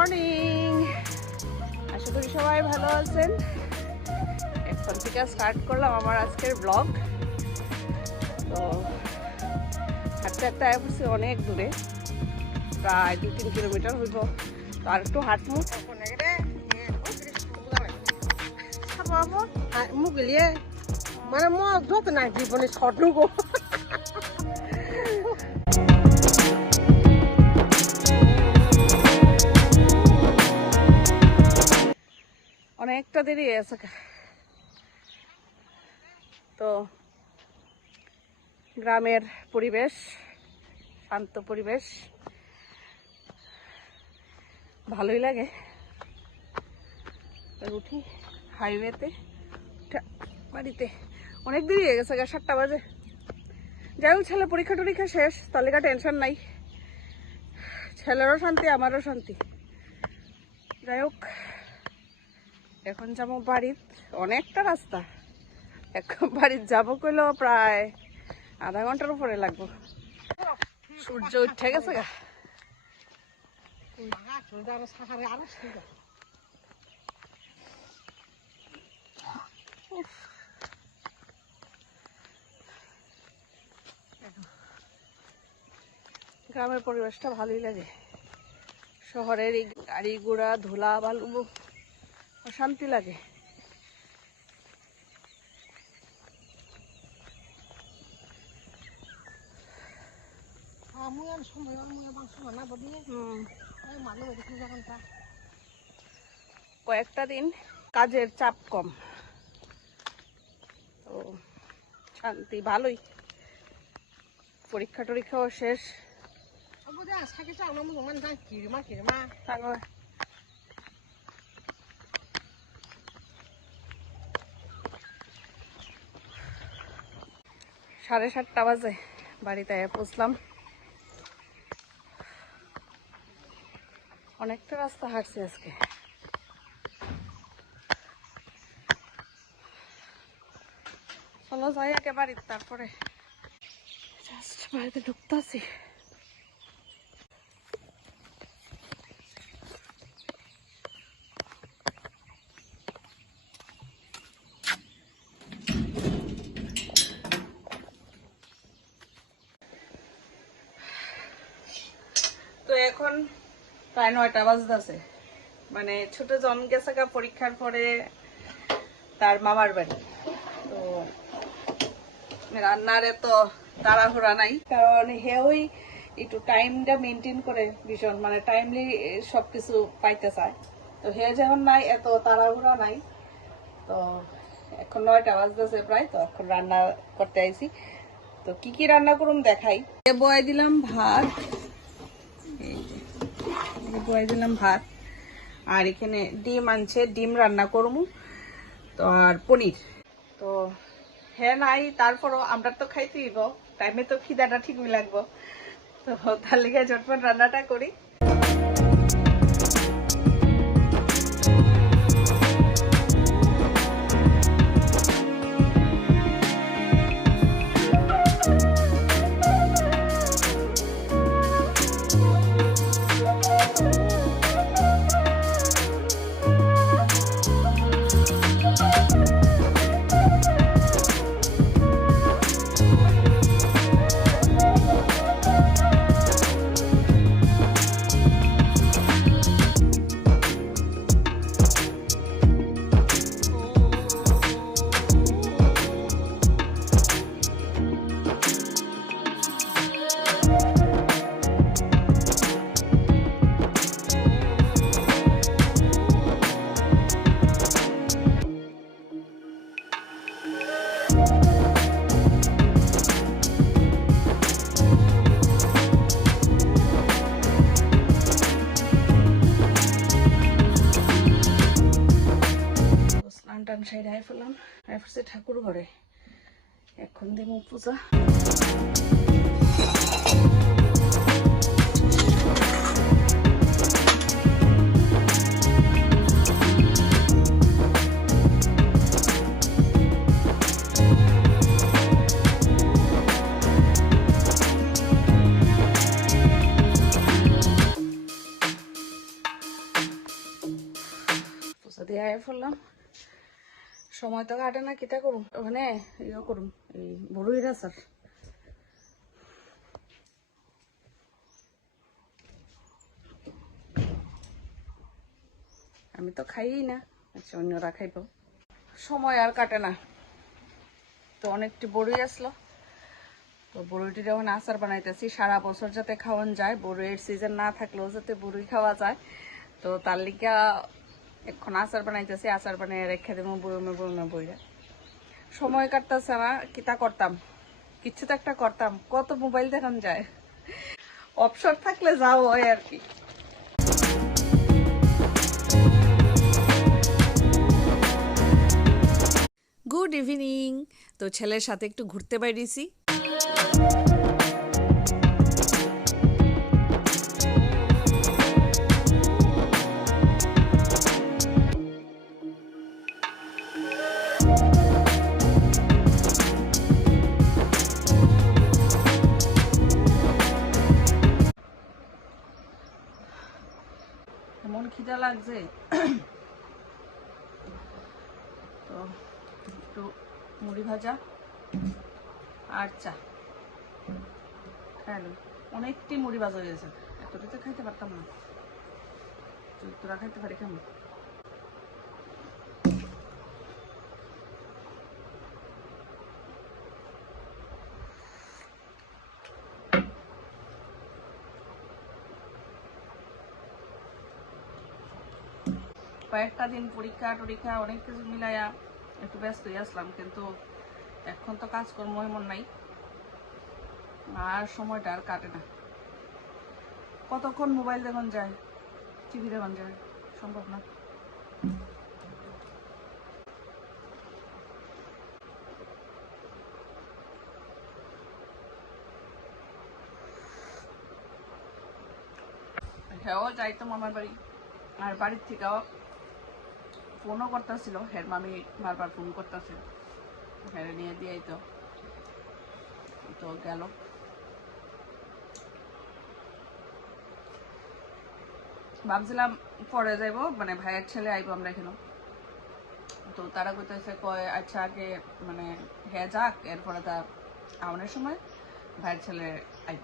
Morning, আশা করি সবাই ভালো আছেন। এখন থেকে স্টার্ট করলাম আমার আজকের ব্লগ। তো হাঁটতে হাঁটতে আসছি অনেক দূরে, প্রায় 2-3 কিলোমিটার হইব। তো আর একটু হাঁটমু। মুখ গেলিয়ে মানে মোক ধোত না জীবনে শর্টুকো অনেকটা দেরি হয়ে গেছে। তো গ্রামের পরিবেশ, শান্ত পরিবেশ, ভালোই লাগে। উঠি হাইওয়েতে, বাড়িতে অনেক দেরি হয়ে গেছে, 7টা বাজে। যাই হোক, ছেলে পরীক্ষা টরীক্ষা শেষ, তাহলে টেনশন নাই। ছেলেরও শান্তি, আমারও শান্তি। যাই হোক, এখন যাবো বাড়ির। অনেকটা রাস্তা, এখন বাড়ির যাবো কইলেও প্রায় আধা ঘন্টার উপরে লাগবো। সূর্য উঠে গেছে গা। গ্রামের পরিবেশটা ভালোই লাগে। শহরের এই গাড়ি ঘোড়া, ধুলা বালু অশান্তি লাগে। কয়েকটা দিন কাজের চাপ কম, তো শান্তি ভালোই। পরীক্ষা টরীক্ষাও শেষ। সাড়ে 7টা বাজে বাড়িতে পৌঁছলাম। অনেকটা রাস্তা হাঁটছি আজকে। চলো যাই আগে বাড়িতে, তারপরে জাস্ট বাড়িতে ঢুকতেছি। তো এখন প্রায় 9টা বাজতেছে। মানে ছোট জন গেছে পরীক্ষার পরে তার মামার বাড়ি। তো রান্নার এত তাড়াহুড়া নাই, কারণ হেউই একটু টাইমটা মেনটেন করে ভীষণ, মানে টাইমলি সবকিছু পাইতে চায়। তো হে যেমন নাই, এত তাড়াহুড়া নাই। তো এখন 9টা বাজতেছে প্রায়। তো এখন রান্না করতে আইছি। তো কি কি রান্না করুম দেখাই। বয়ে দিলাম ভাত, বয়ে দিলাম ভাত, আর এখানে ডিম আনছে, ডিম রান্না করবো। তো আর পনির। তো হ্যাঁ নাই, তারপরও আমরা তো খাইতেই হইব, টাইমে তো খিদাটা ঠিকই লাগবো। তো তার লিগে ঝটপট রান্নাটা করি। টান সাইড আয় ফেললাম, ঠাকুর ঘরে। এখন দেবো পূজা। সময় তো কাটে না, কিতা করুম ওখানে ইয়ে করুম এই বড়ই আচার। আমি তো খাই না, আচ্ছা অন্যরা খাইব, সময় আর কাটে না। তো অনেকটি বড়ই আসলো, তো বড়ইটি যখন আচার বানাইতেছি সারা বছর যাতে খাওয়ান যায়, বড়ইয়ের সিজন না থাকলেও যাতে বড়ই খাওয়া যায়, তো তার লিগা এখন আচার বানাইতেছি। আচার বানিয়ে রেখে দেবো বয়মে বয়মে বইরা। সময় কাটতেছে না, কিতা করতাম, কিচ্ছু তো একটা করতাম, কত মোবাইল দেখান যায়, অবসর থাকলে যাও হয় আর কি। Good evening. তো ছেলের সাথে একটু ঘুরতে বাইরেছি। এমন খিদা লাগছে, তো একটু মুড়ি ভাজা আর চা খাইলাম। অনেকটি মুড়ি ভাজা হয়ে গেছে, এতটা তো খাইতে পারতাম না, তোরা খাইতে পারি কেমন। কয়েকটা দিন পরীক্ষা টরীক্ষা অনেক কিছু মিলাইয়া একটু ব্যস্ত হয়ে আসলাম, কিন্তু এখন তো কাজকর্ম এমন নাই, আর সময়টা আর কাটে না। কতক্ষণ মোবাইল দেখুন যায়, টিভি দেখুন যায়, সম্ভব না। হ্যাঁ যাইতো মামার বাড়ি, আর বাড়ির থেকেও ফোনও করতেছিল, হের মামি বারবার ফোন করতেছিল, হেরে নিয়ে দিয়েই তো গেল। ভাবছিলাম পরে যাইব, মানে ভাইয়ের ছেলে আইব আমরা এখানে, তো তারা কইতেছে কয় আচ্ছা আগে মানে হ্যাঁ যাক, এরপরে তা আওয়ানোর সময় ভাইয়ের ছেলে আইব।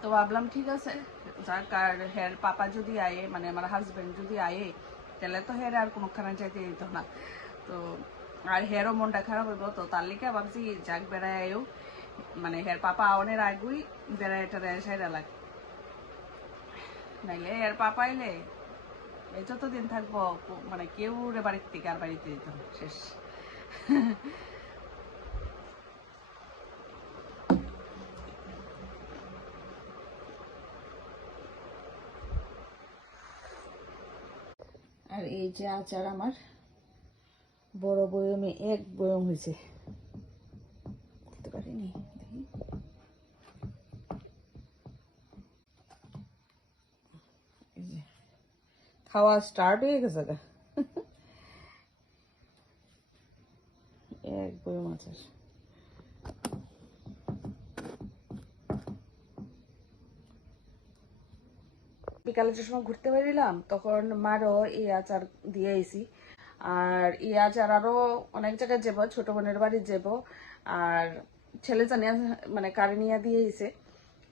তো ভাবলাম ঠিক আছে যাক, আর হের পাপা যদি আয়ে, মানে আমার হাজবেন্ড যদি আয়ে, তাহলে তো হের আর কোনোখানে যাইতে দিত না, তো আর হেরও মনটা খারাপ হইব, তো তার লিগে ভাবছি যাক বেড়ায় আয়েও, মানে হের পাপা আওয়ানের আগুই বেড়ায় টেড়ায় সাইডা লাগে, নাইলে এর পাপা আইলে এই যতদিন থাকবো মানে কেউ রে বাড়ির থেকে আর বাড়িতে দিত না, শেষ। আর এই যে আচার আমার বড় বয়মে এক বয়ম হয়েছে, পারিনি দেখি। খাওয়া স্টার্ট হয়ে গেছে গা, এক বয়ম আচার। বিকালে যে সময় ঘুরতে বেরিলাম তখন মারও এই আচার দিয়ে আইছি, আর এই আচার আরো অনেক জায়গায় যাবো, ছোট বোনের বাড়ি যাবো, আর ছেলে জানিয়া মানে কারে নিয়ে দিয়ে আইছে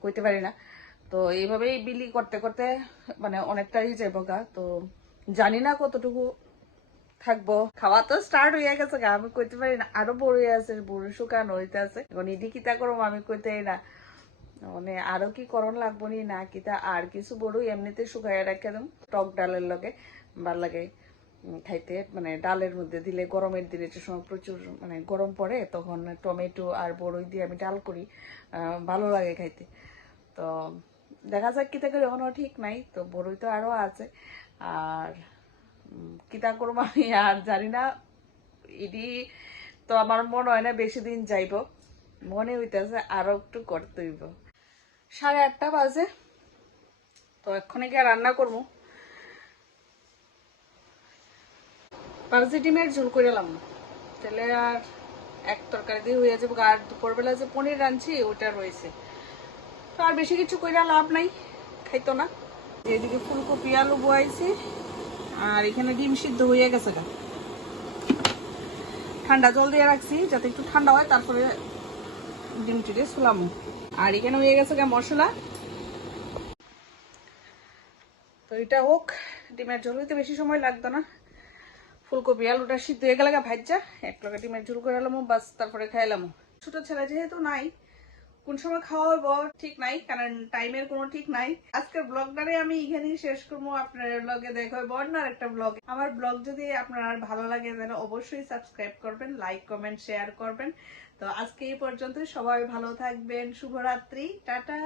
কইতে পারি না। তো এইভাবেই বিলি করতে করতে মানে অনেকটাই যাবো গা, তো জানি না কতটুকু থাকবো। খাওয়া তো স্টার্ট হয়ে গেছে গা, আমি কইতে পারি না, আরো বড় আছে, বড় শুকানো হইতে আছে, এখন ইডি কিতা করবো আমি কইতে না, মানে আরো কি করণ লাগবো নি না কিতা, আর কিছু বড় এমনিতে শুকাইয়া রাখা দেব, টক ডালের লগে ভাল লাগে খাইতে, মানে ডালের মধ্যে দিলে গরমের দিনে যে সময় প্রচুর মানে গরম পড়ে তখন টমেটো আর বড়ই দিয়ে আমি ডাল করি, ভালো লাগে খাইতে। তো দেখা যাক কিতা করে, এখনো ঠিক নাই, তো বড়ই তো আরো আছে, আর কিতা করবো আমি আর জানি না, ইডি তো আমার মনে হয় না বেশি দিন যাইব, মনে হইতেছে আরো একটু করতে হইব। 8:30 বাজে, তো এক্ষুনি গিয়ে রান্না করবো। পাবজি ডিমের ঝোল করলাম, তাহলে আর এক তরকারি দিয়ে হয়ে যাবো, আর দুপুরবেলা যে পনির রাঁধছি ওটা রয়েছে, তো আর বেশি কিছু কইরা লাভ নাই, খাইতো না। এদিকে ফুলকপি আলু বয়াইছি, আর এখানে ডিম সিদ্ধ হয়ে গেছে গা, ঠান্ডা জল দিয়ে রাখছি যাতে একটু ঠান্ডা হয়, তারপরে ডিম চিড়ে শুলাম। আর এখানে হয়ে গেছে গা মশলা। তো এটা হোক, ডিমের ঝোল হইতে বেশি সময় লাগতো না। ফুলকপি আলুটা সিদ্ধ হয়ে গেলে ভাজ্যা এক লগে ডিমের ঝোল করে এলাম, বাস তারপরে খাইলাম। ছোট ছেলে যেহেতু নাই, কোন সময় খাওয়া হইব ঠিক নাই, কারণ টাইমের কোনো ঠিক নাই। আজকের ব্লগটারে আমি এখানেই শেষ করবো। আপনার ব্লগে দেখা হইব অন্য একটা ব্লগ। আমার ব্লগ যদি আপনার ভালো লাগে তাহলে অবশ্যই সাবস্ক্রাইব করবেন, লাইক কমেন্ট শেয়ার করবেন। তো আজকে এই পর্যন্ত, সবাই ভালো থাকবেন, শুভরাত্রি, টাটা।